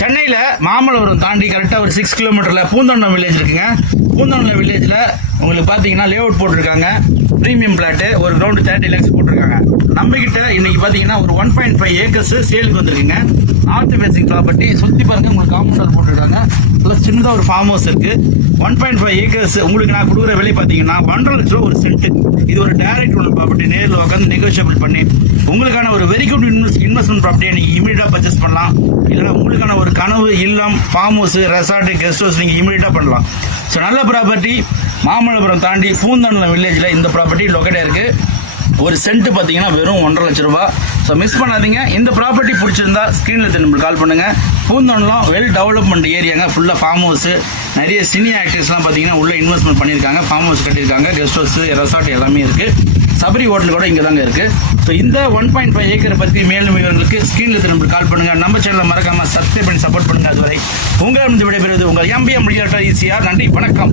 சென்னையில் மாமல்லபுரம் தாண்டி கரெக்டாக ஒரு 6 கிலோமீட்டரில் பூந்தோட்டம் வில்லேஜ் இருக்குங்க. பூந்தோட்டம் வில்லேஜில் உங்களுக்கு பார்த்தீங்கன்னா லே அவுட் போட்டிருக்காங்க. ப்ரீமியம் பிளாட்டு ஒரு கிரவுண்டு 30 lakhs போட்டிருக்காங்க. நம்மகிட்ட இன்னைக்கு பார்த்தீங்கன்னா ஒரு 1.5 ஏக்கர்ஸ் சேலுக்கு வந்துருக்குங்க. நார்த் ஃபேசிங் ப்ராப்பர்ட்டி சுற்றி பாருங்க. உங்களுக்கு காம்பவுண்ட் போட்டிருக்காங்க. ப்ளஸ் சின்னதாக ஒரு ஃபார்ம் ஹவுஸ் இருக்கு. 1.5 ஏக்கர்ஸ் உங்களுக்கு நான் கொடுக்குற விலை பார்த்தீங்கன்னா 1.5 லட்ச ரூபா ஒரு சென்ட். இது ஒரு டைரக்ட் ஒன்று ப்ராப்பர்ட்டி. நேரில் உட்காந்து நெகோஷியபிள் பண்ணி உங்களுக்கான ஒரு வெரி குட் இன்வெஸ்ட்மெண்ட் ப்ராப்பர்ட்டியை நீங்கள் இமீடியட்டாக பர்ச்சேஸ் பண்ணலாம். இல்லைன்னா உங்களுக்கான ஒரு கனவு இல்லம், farm house, resort, guest house நீங்கள் இமீடியட்டாக பண்ணலாம். ஸோ நல்ல ப்ராப்பர்ட்டி மாமல்லபுரம் தாண்டி பூந்தோட்டம் வில்லேஜில் இந்த ப்ராப்பர்ட்டி லொக்கேட்டாக இருக்குது. ஒரு சென்ட் பார்த்தீங்கன்னா வெறும் 1.5 லட்ச ரூபா. ஸோ மிஸ் பண்ணாதீங்க. இந்த ப்ராப்பர்ட்டி பிடிச்சிருந்தா ஸ்க்ரீனில் திரும்ப கால் பண்ணுங்கள். பூந்தோட்டம் வெல் டெவலப்மெண்ட் ஏரியாங்க. ஃபுல்லாக ஃபார்ம் ஹவுஸ், நிறைய சீனியர் ஆக்டர்ஸ்லாம் பார்த்தீங்கன்னா உள்ள இன்வெஸ்ட்மெண்ட் பண்ணியிருக்காங்க. ஃபார்ம் ஹவுஸ் கட்டியிருக்காங்க. கெஸ்ட் ஹவுஸ், ரெசார்ட் எல்லாமே இருக்குது. சபரி ஹோட்டல் கூட இங்கே தாங்க இருக்குது. ஸோ இந்த 1.5 ஏக்கரை பற்றி மேலும் விவரங்களுக்கு ஸ்க்ரீனில் திரும்ப கால் பண்ணுங்கள். நம்ம சேனலை மறக்காமல் சப்ஸ்கிரைப் பண்ணி சப்போர்ட் பண்ணுங்கள். அதுவரை உங்கள் விடைபெறுவது உங்கள் MBM ரியல்டர் ECR. நன்றி, வணக்கம்.